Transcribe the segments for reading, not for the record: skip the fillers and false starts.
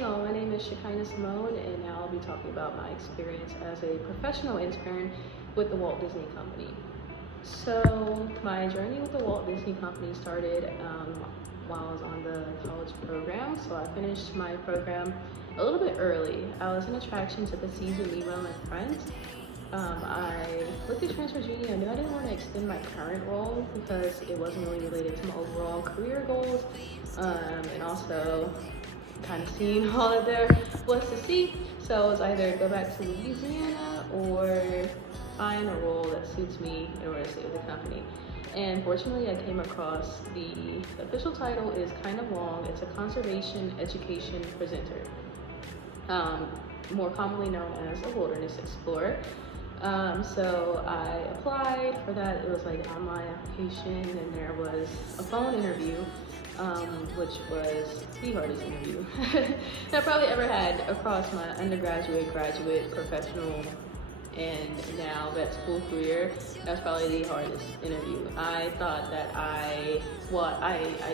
Hello, my name is Shekinah Simone, and now I'll be talking about my experience as a professional intern with the Walt Disney Company. So, my journey with the Walt Disney Company started while I was on the college program. So, I finished my program a little bit early. I was in attractions at the Season Nemo and Friends. I looked at Transfer Genie. I knew I didn't want to extend my current role because it wasn't really related to my overall career goals, and also kind of seeing all that there was to see. So it was either go back to Louisiana or find a role that suits me in order to stay with the company. And fortunately, I came across the official title is kind of long. It's a conservation education presenter, more commonly known as a wilderness explorer. So I applied for that. It was like an online application, and there was a phone interview, which was the hardest interview that I probably ever had across my undergraduate, graduate, professional, and now vet school career. That was probably the hardest interview. I thought that I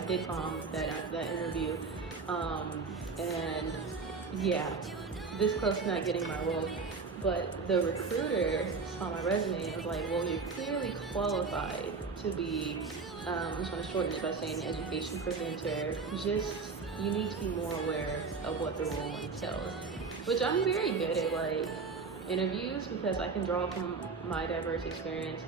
did bomb that interview, and yeah, this close to not getting my role. But the recruiter saw my resume and was like, well, you're clearly qualified to be, I'm just going to shorten it by saying education presenter. Just, you need to be more aware of what the role entails. Which I'm very good at, like, interviews, because I can draw from my diverse experience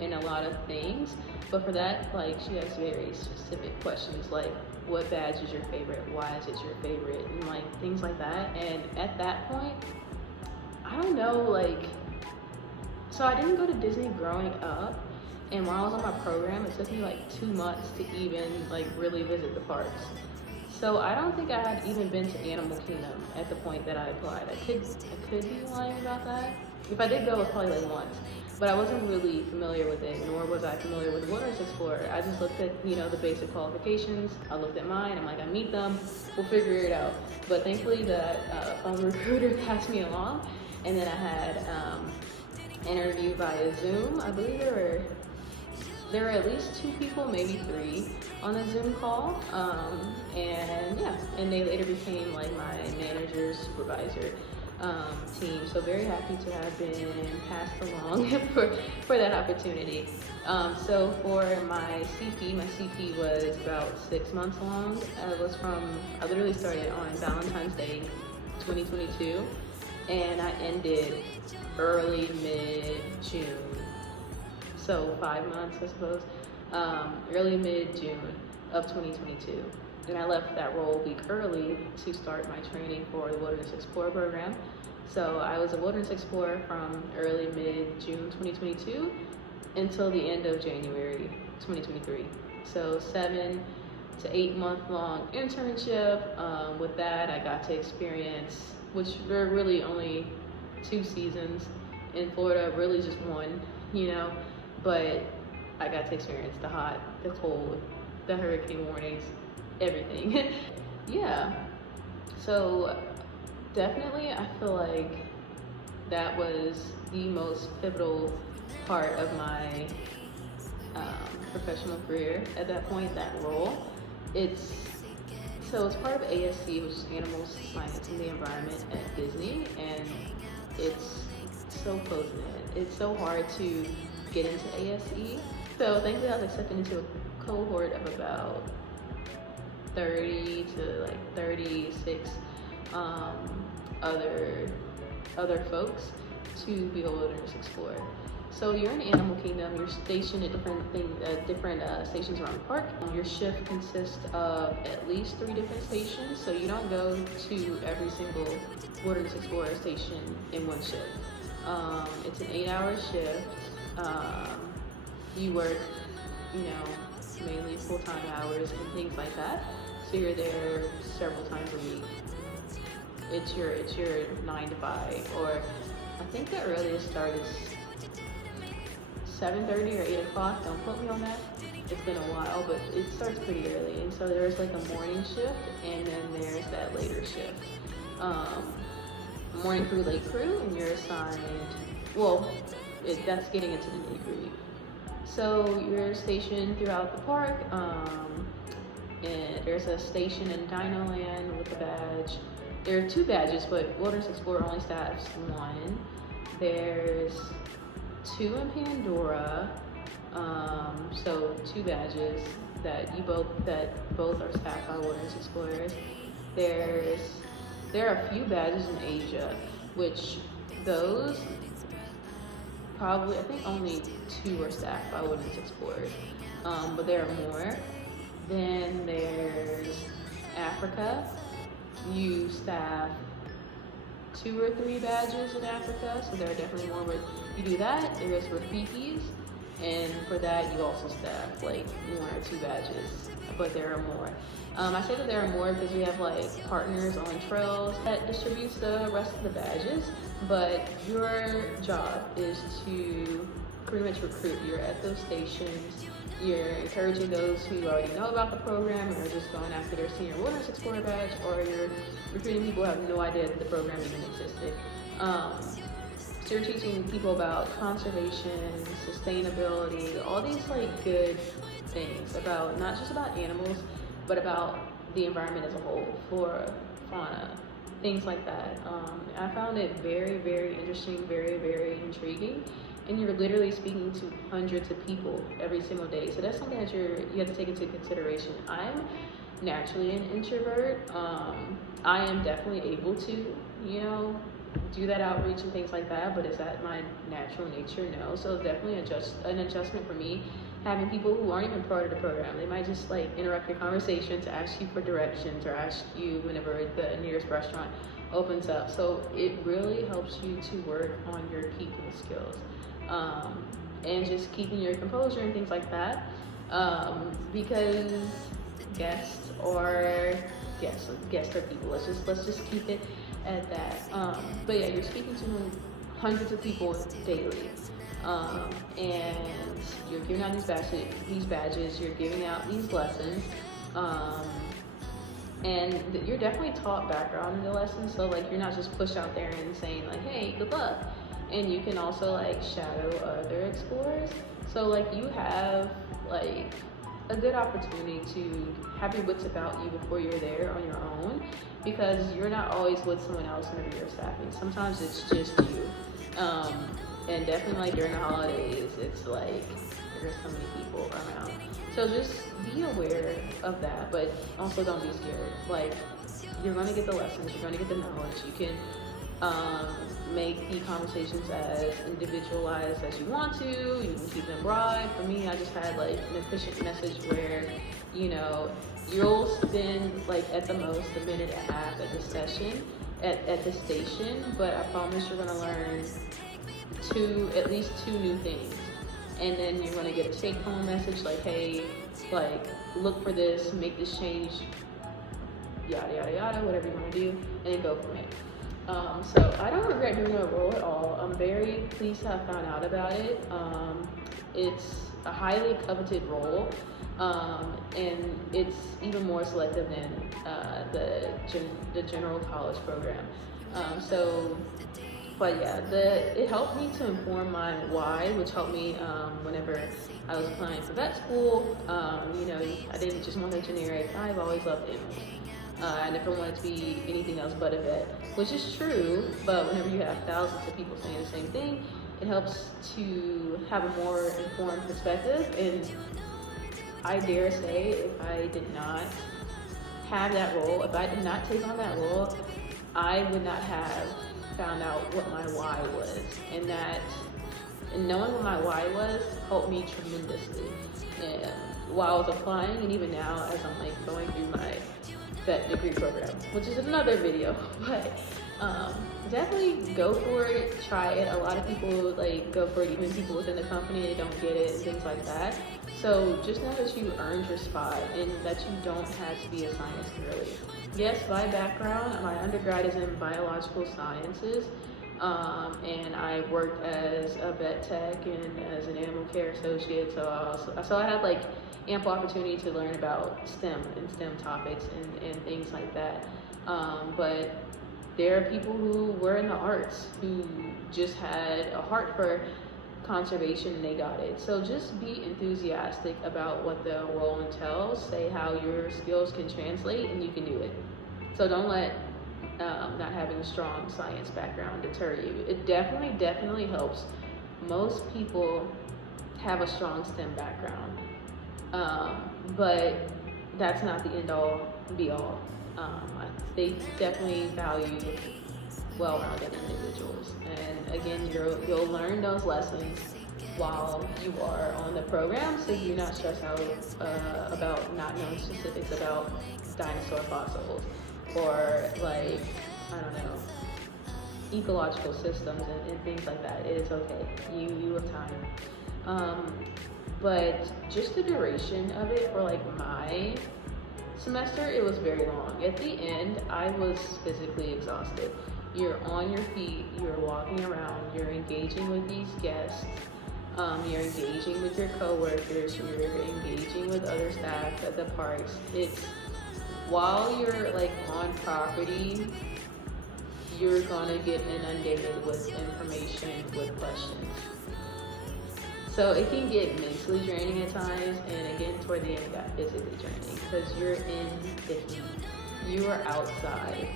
in a lot of things. But for that, like, she has very specific questions, like, what badge is your favorite? Why is it your favorite? And like things like that. And at that point, I don't know, like, so I didn't go to Disney growing up, and while I was on my program, it took me like 2 months to even like really visit the parks. So I don't think I had even been to Animal Kingdom at the point that I applied. I could be lying about that. If I did go, it was probably like once. But I wasn't really familiar with it, nor was I familiar with Wilderness Explorer. I just looked at, the basic qualifications. I looked at mine. I'm like, I meet them. We'll figure it out. But thankfully, that phone recruiter passed me along. And then I had interview via Zoom. I believe there were at least 2 people, maybe 3, on the Zoom call. And yeah, and they later became like my manager, supervisor. Team. So very happy to have been passed along for that opportunity. So for my CP was about 6 months long. I literally started on Valentine's Day 2022, and I ended early mid-June. So 5 months, I suppose. Early mid-June of 2022. And I left that role a week early to start my training for the Wilderness Explorer program. So I was a Wilderness Explorer from early mid-June 2022 until the end of January 2023. So 7 to 8 month long internship. With that, I got to experience, which there are really only 2 seasons in Florida, really just 1, but I got to experience the hot, the cold, the hurricane warnings, everything. Yeah, so definitely I feel like that was the most pivotal part of my professional career at that point, that role. It's part of ASC, which is Animals, Science, and the Environment at Disney, and it's so close-knit. It's so hard to get into ASE. So thankfully I was accepted into a cohort of about 30 to like 36 other folks to be a wilderness explorer. So you're in Animal Kingdom, you're stationed at different stations around the park. Your shift consists of at least 3 different stations, so you don't go to every single Wilderness Explorer station in one shift. It's an 8-hour shift. You work, mainly full-time hours and things like that. So you're there several times a week. It's your 9 to 5, or I think the earliest start is 7:30 or 8 o'clock. Don't quote me on that. It's been a while, but it starts pretty early. And so there's like a morning shift, and then there's that later shift. Morning crew, late crew, and you're assigned. Well, that's getting into the nitty-gritty. So you're stationed throughout the park. and there's a station in Dino Land with a badge. There are 2 badges, but Wilderness Explorer only staffs 1. There's 2 in Pandora, so 2 badges that both are staffed by Wilderness Explorers. There are a few badges in Asia, which those probably, I think only 2 are staffed by Wilderness Explorers, but there are more. Then there's Africa. You staff 2 or 3 badges in Africa, so there are definitely more. But you do that. There's Rafiki's, and for that you also staff like 1 or 2 badges, but there are more. I say that there are more because we have like partners on Trails that distributes the rest of the badges, but your job is to pretty much recruit. You're at those stations, you're encouraging those who already know about the program and are just going after their senior Wilderness Explorer badge, or you're recruiting people who have no idea that the program even existed. So you're teaching people about conservation, sustainability, all these like good things about not just about animals, but about the environment as a whole, flora, fauna, things like that. I found it very, very interesting, very, very intriguing. And you're literally speaking to hundreds of people every single day. So that's something that you have to take into consideration. I'm naturally an introvert. I am definitely able to, do that outreach and things like that, but is that my natural nature? No. So it's definitely an adjustment for me, having people who aren't even part of the program. They might just like interrupt your conversation to ask you for directions or ask you whenever the nearest restaurant opens up. So it really helps you to work on your people skills, and just keeping your composure and things like that, because guests are people. Let's just keep it at that. But yeah, you're speaking to hundreds of people daily, and you're giving out these badges, you're giving out these lessons, and you're definitely taught background in the lessons. So like you're not just pushed out there and saying like, hey, good luck. And you can also like shadow other explorers. So like you have like a good opportunity to have your wits about you before you're there on your own, because you're not always with someone else whenever you're staffing. Sometimes it's just you. And definitely like during the holidays, it's like there's so many people around. So just be aware of that, but also don't be scared. Like you're gonna get the lessons, you're gonna get the knowledge. You can make the conversations as individualized as you want to. You can keep them broad. For me, I just had like an efficient message where, you'll spend like at the most a minute and a half at the session, at the station, but I promise you're gonna learn at least two new things. And then you're gonna get a take home message like, hey, like look for this, make this change, yada yada yada, whatever you wanna do, and then go from it. So I don't regret doing a role at all. I'm very pleased to have found out about it. It's a highly coveted role, and it's even more selective than the general college program. But yeah, it helped me to inform my why, which helped me whenever I was applying for vet school. I didn't just want a generic, I've always loved animals. I never wanted to be anything else but a vet, which is true, but whenever you have thousands of people saying the same thing, it helps to have a more informed perspective. And I dare say, if I did not have that role, if I did not take on that role, I would not have found out what my why was. And knowing what my why was helped me tremendously. And while I was applying, and even now as I'm like going through my vet degree program, which is another video, but definitely go for it, try it. A lot of people like go for it, even people within the company, they don't get it and things like that. So just know that you earned your spot and that you don't have to be a science girly. Yes, my background, my undergrad is in biological sciences, and I worked as a vet tech and as an animal care associate, so I had like ample opportunity to learn about STEM and STEM topics and things like that. But there are people who were in the arts who just had a heart for conservation and they got it. So just be enthusiastic about what the role entails. Say how your skills can translate and you can do it. So don't let not having a strong science background deter you. It definitely helps. Most people have a strong STEM background, but that's not the end all be all. They definitely value well-rounded individuals, and again, you'll learn those lessons while you are on the program, so you're not stressed out about not knowing specifics about dinosaur fossils or like, I don't know, ecological systems and things like that. It is okay. You have time. But just the duration of it for like my semester, it was very long. At the end, I was physically exhausted. You're on your feet, you're walking around, you're engaging with these guests, you're engaging with your coworkers, you're engaging with other staff at the parks. It's while you're like on property, you're gonna get inundated with information, with questions. So it can get mentally draining at times, and again, toward the end, it got physically draining because you're in the heat. You are outside.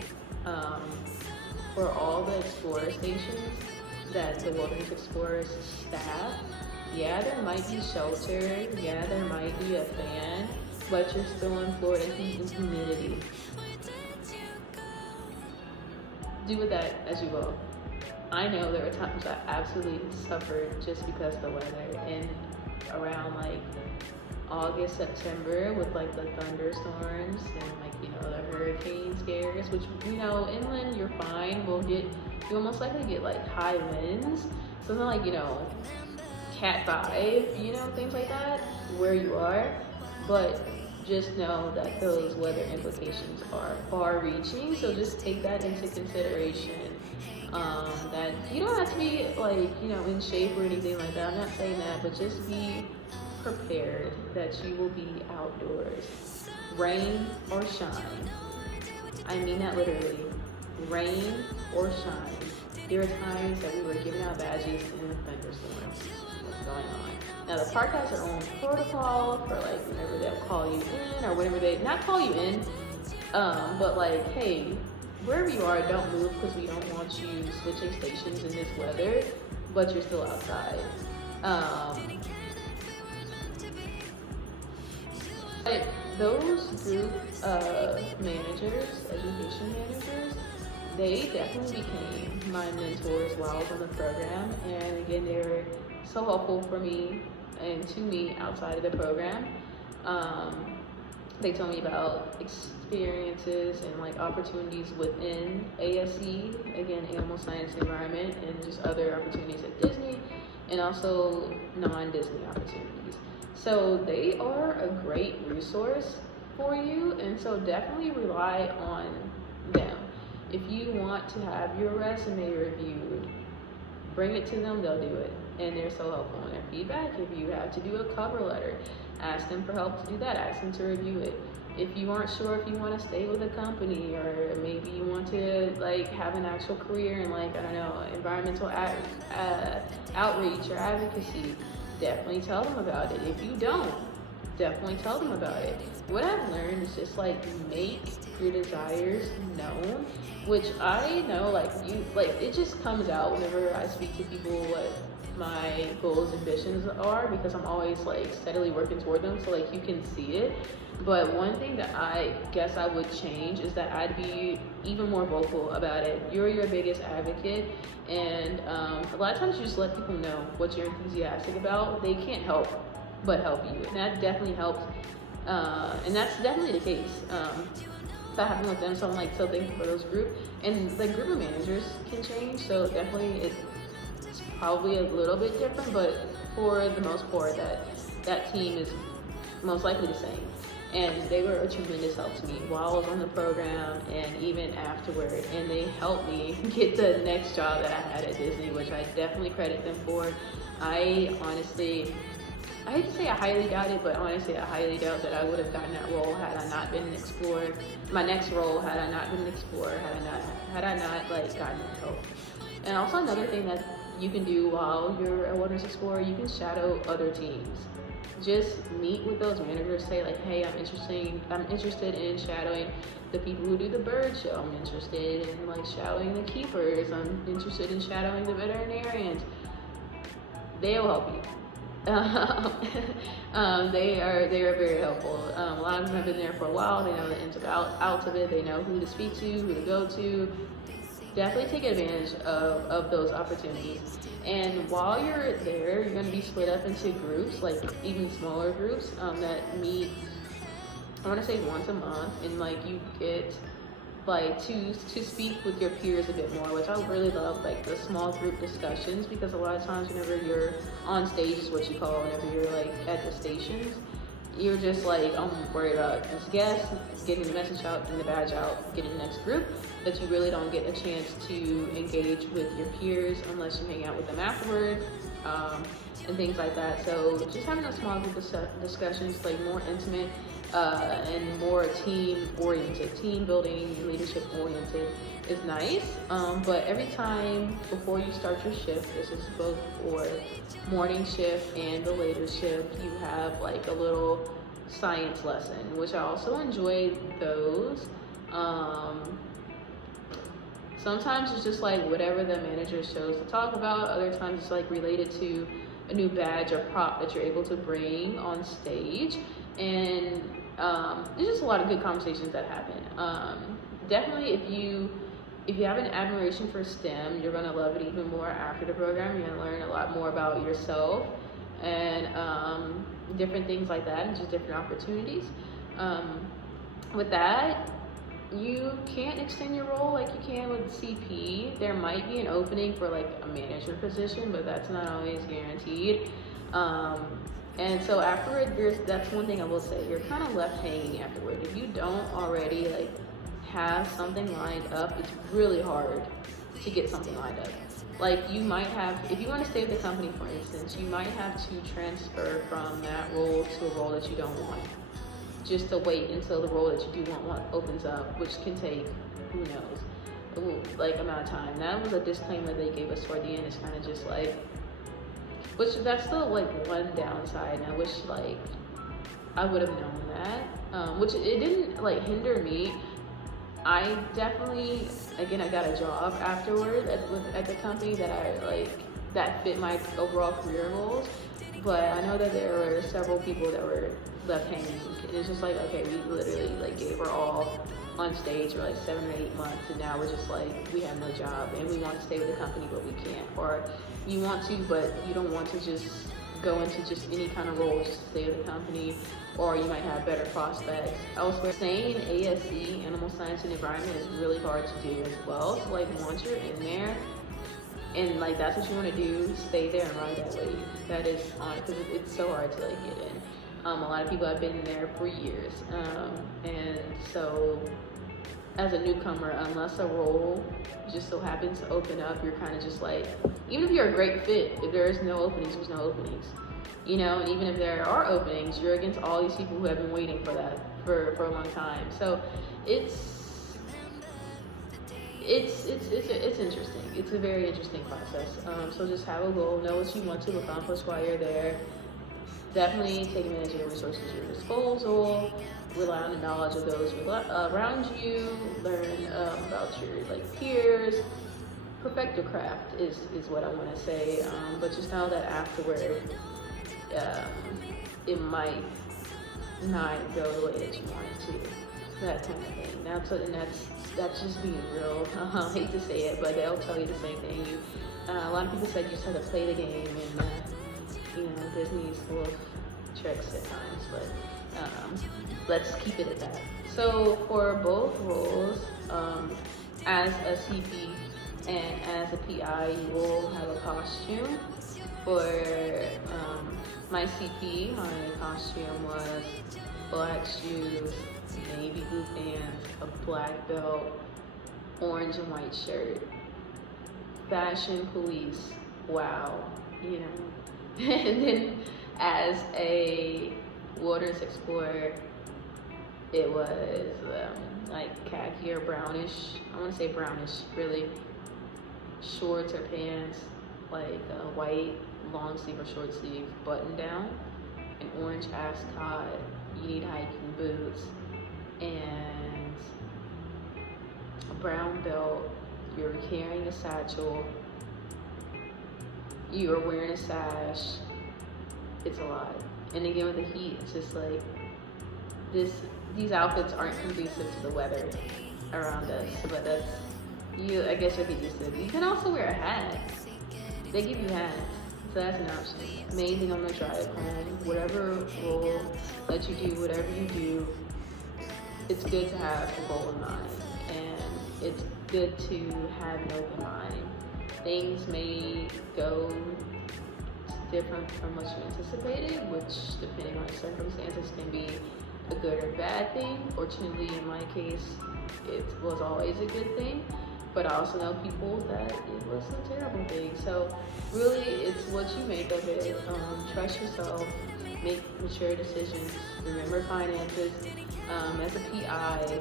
For all the Explorer stations that the Wilderness Explorers staff, yeah, there might be shelter, yeah, there might be a fan, but you're still in Florida heat and humidity. Do with that as you will. I know there were times I absolutely suffered just because of the weather, and around like August, September with like the thunderstorms and like, you know, the hurricane scares, which, you know, inland you're fine. You'll most likely get like high winds. So it's not like, you know, Cat 5, you know, things like that where you are. But just know that those weather implications are far reaching. So just take that into consideration. That you don't have to be like, you know, in shape or anything like that. I'm not saying that, but just be prepared that you will be outdoors, rain or shine. I mean that literally, rain or shine. There are times that we were giving out badges in a thunderstorm. What's going on? Now the park has their own protocol for like whenever they'll call you in or whenever they not call you in, but like, hey, wherever you are, don't move because we don't want you switching stations in this weather, but you're still outside. But those group managers, education managers, they definitely became my mentors while I was on the program. And again, they were so helpful for me and to me outside of the program. They told me about experiences and like opportunities within ASE, again, Animal Science Environment, and just other opportunities at Disney, and also non-Disney opportunities. So they are a great resource for you, and so definitely rely on them. If you want to have your resume reviewed, bring it to them, they'll do it. And they're so helpful in their feedback. If you have to do a cover letter, ask them for help to do that, ask them to review it. If you aren't sure if you want to stay with a company, or maybe you want to like have an actual career in like, I don't know, environmental outreach or advocacy, definitely tell them about it. If you don't, definitely tell them about it. What I've learned is just like make your desires known, which I know like it just comes out whenever I speak to people what my goals and ambitions are, because I'm always like steadily working toward them, so like you can see it. But one thing that I guess I would change is that I'd be even more vocal about it. You're your biggest advocate, and a lot of times you just let people know what you're enthusiastic about. They can't help but help you, and that definitely helps. And that's definitely the case. That happened with them, so I'm like so thankful for those group. And the group of managers can change, so definitely it's probably a little bit different, but for the most part, that team is most likely the same. And they were a tremendous help to me while I was on the program and even afterward. And they helped me get the next job that I had at Disney, which I definitely credit them for. I honestly, I hate to say I highly doubt it, but honestly I highly doubt that I would have gotten that role had I not been an explorer. My next role had I not been an explorer, had I not like gotten that help. And also another thing that you can do while you're a Wilderness Explorer, you can shadow other teams. Just meet with those managers, say like, hey, I'm interested in shadowing the people who do the bird show. I'm interested in like shadowing the keepers. I'm interested in shadowing the veterinarians. They'll help you. They are very helpful. A lot of them have been there for a while. They know the ins and outs of it. They know who to speak to, who to go to. Definitely take advantage of those opportunities. And while you're there, you're going to be split up into groups, like even smaller groups that meet, I want to say once a month, and like you get like to speak with your peers a bit more, which I really love, like the small group discussions, because a lot of times whenever you're on stage is what you call, whenever you're like at the stations, you're just like, I'm worried about this guest, getting the message out, getting the badge out, getting the next group, that you really don't get a chance to engage with your peers unless you hang out with them afterward, and things like that. So just having a small group discussions, like more intimate, and more team-oriented, team building, leadership-oriented is nice. But every time before you start your shift, this is both for morning shift and the later shift, you have like a little science lesson, which I also enjoy those. Sometimes it's just like whatever the manager shows to talk about. Other times it's like related to a new badge or prop that you're able to bring on stage. And there's just a lot of good conversations that happen. Definitely if you have an admiration for STEM, you're gonna love it even more after the program. You're gonna learn a lot more about yourself and different things like that, and just different opportunities. With that, you can't extend your role like you can with CP. There might be an opening for like a manager position, but that's not always guaranteed. And so afterward, that's one thing I will say, you're kind of left hanging afterward. If you don't already like have something lined up, it's really hard to get something lined up. Like you might have, if you want to stay with the company, for instance, you might have to transfer from that role to a role that you don't want, just to wait until the role that you do want opens up, which can take, who knows, like amount of time. That was a disclaimer they gave us toward the end. It's kind of just like, which that's still like one downside, and I wish like I would have known that, which it didn't like hinder me. I definitely, again, I got a job afterward at the company that I like, that fit my overall career goals, but I know that there were several people that were left hanging, and it's just like, okay, we literally like gave her all on stage for like 7 or 8 months, and now we're just like, we have no job and we want to stay with the company but we can't, or you want to but you don't want to just go into just any kind of role just to stay with the company, or you might have better prospects elsewhere. Staying in ASE, Animal Science and Environment, is really hard to do as well. So like once you're in there and like that's what you want to do, stay there and ride that wave. That is on, because it's so hard to like get in. A lot of people have been there for years, and so as a newcomer, unless a role just so happens to open up, you're kind of just like, even if you're a great fit, if there is no openings, there's no openings, you know. And even if there are openings, you're against all these people who have been waiting for that for a long time. So it's interesting. It's a very interesting process. So just have a goal, know what you want to accomplish while you're there. Definitely take advantage of the resources at your disposal. Rely on the knowledge of those around you. Learn about your like peers. Perfect your craft is what I want to say. But just know that afterward, it might not go the way that you want it to. That kind of thing. That's just being real. I hate to say it, but they'll tell you the same thing. A lot of people said you just have to play the game, and you know, Disney's full of tricks at times, but let's keep it at that. So for both roles, as a CP and as a PI, you will have a costume. For my CP, my costume was black shoes, navy blue pants, a black belt, orange and white shirt. Fashion police, wow, you know. And then as a Wilderness Explorer, it was like khaki or brownish, I want to say brownish, really, shorts or pants, like a white long sleeve or short sleeve button down, an orange ascot, you need hiking boots, and a brown belt, you're carrying a satchel, you are wearing a sash. It's a lot. And again, with the heat, it's just like these outfits aren't conducive to the weather around us, but that's, I guess you'll get used to it. You can also wear a hat. They give you hats, so that's an option. Main thing on the drive home, whatever role that you do, whatever you do, it's good to have a goal in mind, and it's good to have an open mind. Things may go different from what you anticipated, which depending on the circumstances can be a good or bad thing. Fortunately, in my case, it was always a good thing, but I also know people that it was a terrible thing. So really, it's what you make of it. Trust yourself, make mature decisions, remember finances. As a PI,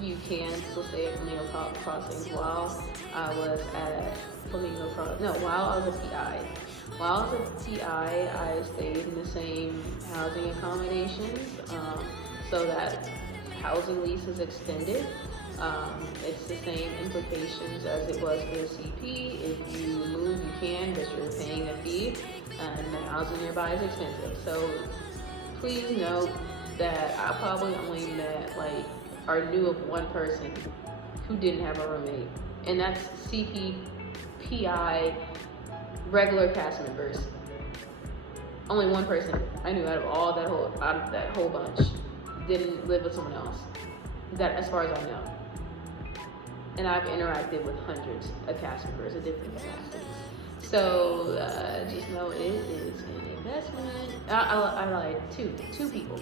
you can still stay at Flamingo Crossings while I was at Flamingo Crossings. No, while I was a PI. While I was a PI, I stayed in the same housing accommodations, so that housing lease is extended. It's the same implications as it was for the CP. If you move, you can, but you're paying a fee, and the housing nearby is expensive. So please note that I probably only met or knew of one person who didn't have a roommate, and that's CP, PI, regular cast members. Only one person I knew out of that whole bunch didn't live with someone else. That, as far as I know. And I've interacted with hundreds of cast members of different capacities. So just know it is an investment. I lied. Two people.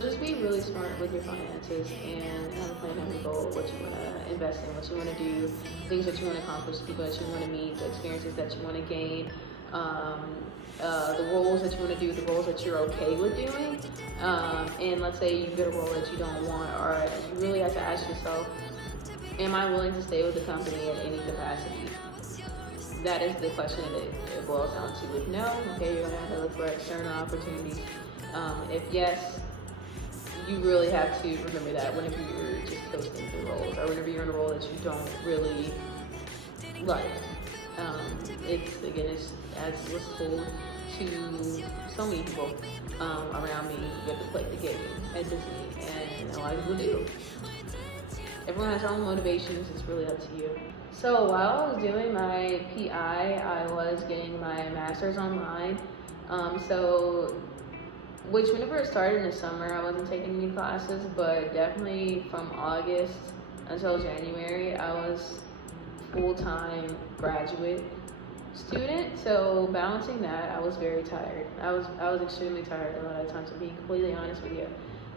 Just be really smart with your finances and have a plan, have a goal, what you want to invest in, what you want to do, things that you want to accomplish, people that you want to meet, the experiences that you want to gain, the roles that you want to do, the roles that you're okay with doing. And let's say you get a role that you don't want, or you really have to ask yourself, am I willing to stay with the company at any capacity? That is the question that it boils down to. If no, okay, you're going to have to look for external opportunities. If yes, you really have to remember that whenever you're just posting through roles, or whenever you're in a role that you don't really like. It's as was told to so many people around me, you have to play the game at Disney, and a lot of people do. Everyone has their own motivations, it's really up to you. So while I was doing my PI, I was getting my master's online. Which whenever it started in the summer, I wasn't taking any classes, but definitely from August until January, I was full-time graduate student. So balancing that, I was very tired. I was extremely tired a lot of times, to be completely honest with you.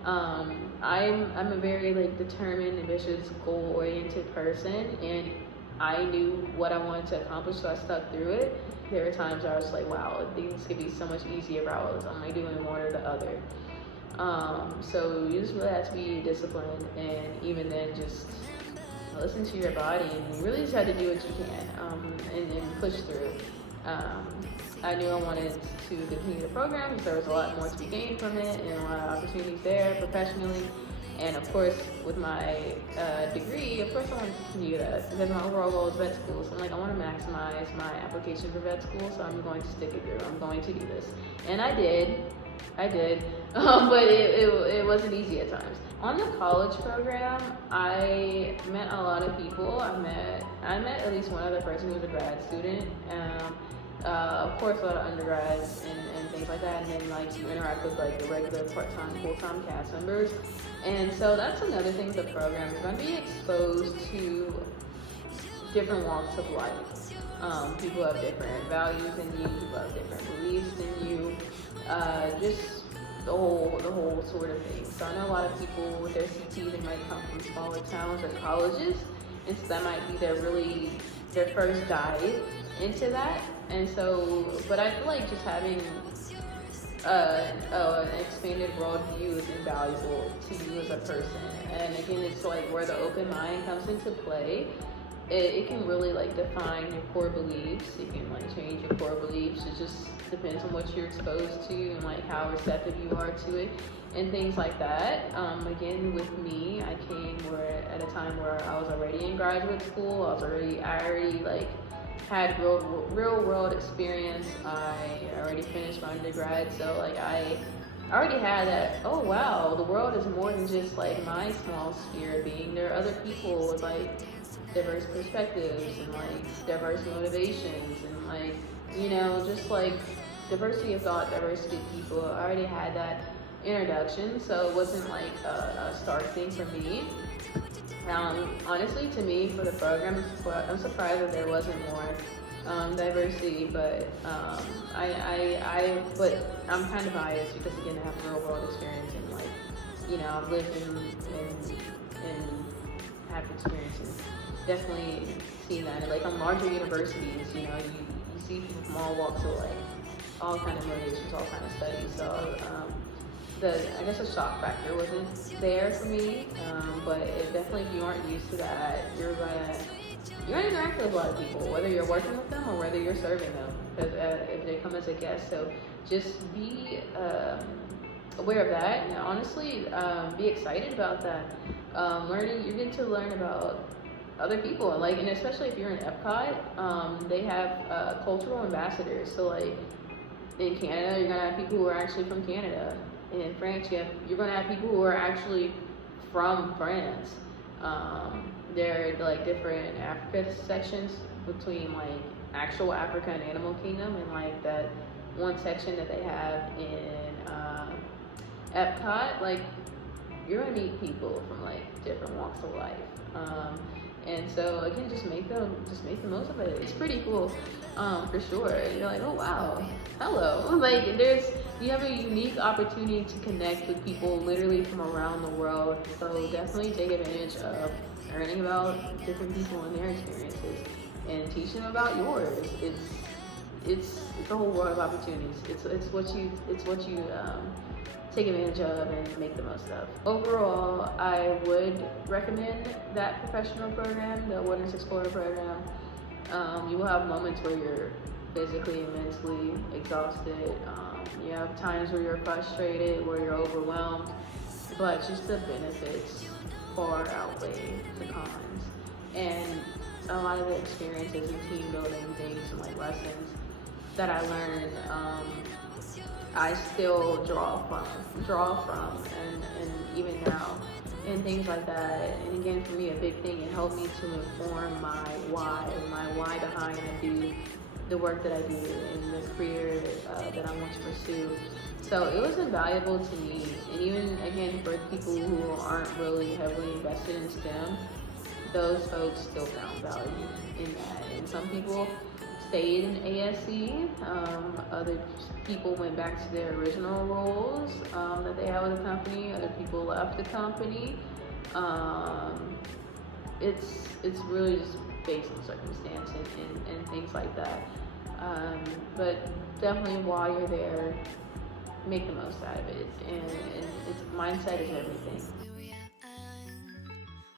I'm a very determined, ambitious, goal-oriented person, and I knew what I wanted to accomplish, so I stuck through it. There were times where I was like, wow, things could be so much easier if I was only doing one or the other. So you just really have to be disciplined, and even then just listen to your body, and you really just have to do what you can, and push through. I knew I wanted to continue the program because there was a lot more to be gained from it, and a lot of opportunities there professionally. And of course, with my degree, of course I want to continue that because my overall goal is vet school. So I'm like, I want to maximize my application for vet school, so I'm going to stick it through. I'm going to do this. And I did, but it wasn't easy at times. On the college program, I met a lot of people. I met at least one other person who was a grad student. Of course, a lot of undergrads and things like that, and then you interact with the regular part-time, full-time cast members. And so that's another thing with the program. You're going to be exposed to different walks of life. People have different values than you, people have different beliefs than you, just the whole sort of thing. So I know a lot of people with their CT, they might come from smaller towns or colleges, and so that might be their first dive into that. And so, but I feel like just having an expanded worldview is invaluable to you as a person. And again, it's where the open mind comes into play. it can really like define your core beliefs. It can like change your core beliefs. It just depends on what you're exposed to and like how receptive you are to it and things like that. Again, with me, I came at a time where I was already in graduate school. I already like had real world experience. I already finished my undergrad, so like I already had that, oh wow, the world is more than just like my small sphere of being. There are other people with like diverse perspectives and like diverse motivations and like, you know, just like diversity of thought, diversity of people. I already had that introduction, so it wasn't like a stark thing for me. Honestly, to me, for the program, I'm surprised that there wasn't more diversity, but but I'm kind of biased because again, I have real world experience and like, you know, I've lived in have experience and definitely seen that. And like on larger universities, you know, you see people from all walks of life, all kind of motivations, all kind of studies. So I guess the shock factor wasn't there for me, but it definitely, if you aren't used to that, you're gonna interact with a lot of people, whether you're working with them or whether you're serving them, because if they come as a guest. So just be aware of that, and honestly, be excited about that. You're getting to learn about other people, and especially if you're in Epcot, they have cultural ambassadors. So like in Canada, you're gonna have people who are actually from Canada. And in France, you're gonna have people who are actually from France. There are like different Africa sections between like actual Africa and Animal Kingdom, and like that one section that they have in Epcot. Like you're gonna meet people from like different walks of life. And so again, just make the most of it. It's pretty cool, for sure. You're like, oh wow, hello. Like you have a unique opportunity to connect with people literally from around the world. So definitely take advantage of learning about different people and their experiences, and teach them about yours. It's a whole world of opportunities. It's what you take advantage of and make the most of. Overall, I would recommend that professional program, the Wilderness Explorer program. You will have moments where you're physically and mentally exhausted. You have times where you're frustrated, where you're overwhelmed, but just the benefits far outweigh the cons. And a lot of the experiences and team building things and like lessons that I learned, I still draw from, and even now, and things like that. And again, for me, a big thing, it helped me to inform my why behind I do the work that I do and the career that I want to pursue. So it was invaluable to me, and even again for people who aren't really heavily invested in STEM, those folks still found value in that. And some people stayed in ASC. Other people went back to their original roles that they had with the company. Other people left the company. It's really just based on circumstance and things like that. But definitely while you're there, make the most out of it. And mindset is everything.